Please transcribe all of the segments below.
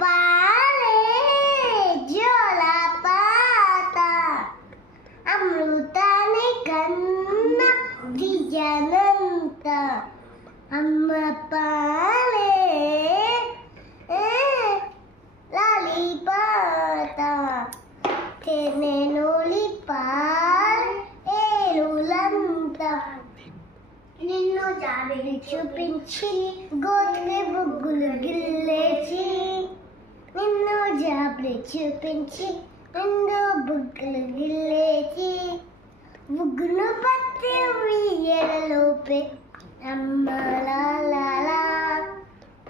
పాలే జోలపాత అమృతాన్ని కన్న దియనంత అమ్మ పాలే లాలిపాత తేనెనూలి పాలేలులంత నిన్ను జాబిలి చూపించి గోతికి బుగ్గులు గిల్లేచి నిన్ను జాబిలి చూపించి నిన్ను బుగ్గులు గిల్లేచి బుగ్గును పత్తి ఉయ్యలలోపే అమ్మ లాలా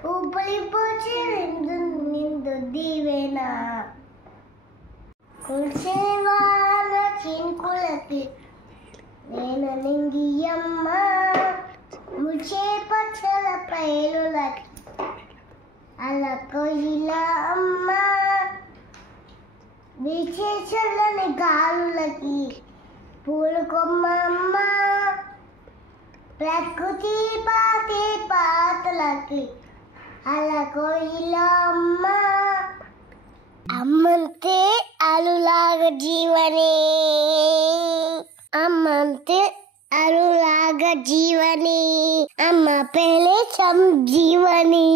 ఊపలి పోచి నిందు దీవెనా కుల్సేవాన చిన్కులకి నేను నింగియమ్మ ముచ్చే పచ్చల పైలులకి అలా కొయ్యిలా అమ్మ వీచే చల్లని గాలులకి పూలు కొమ్మ అమ్మ ప్రకృతి పాతే పాతలకి అలా కొయ్యిలా అమ్మ అమ్మంతే అలులాగ జీవనే అమ్మంతే అలులాగ జీవని అమ్మ పెళ్ళే సంజీవని.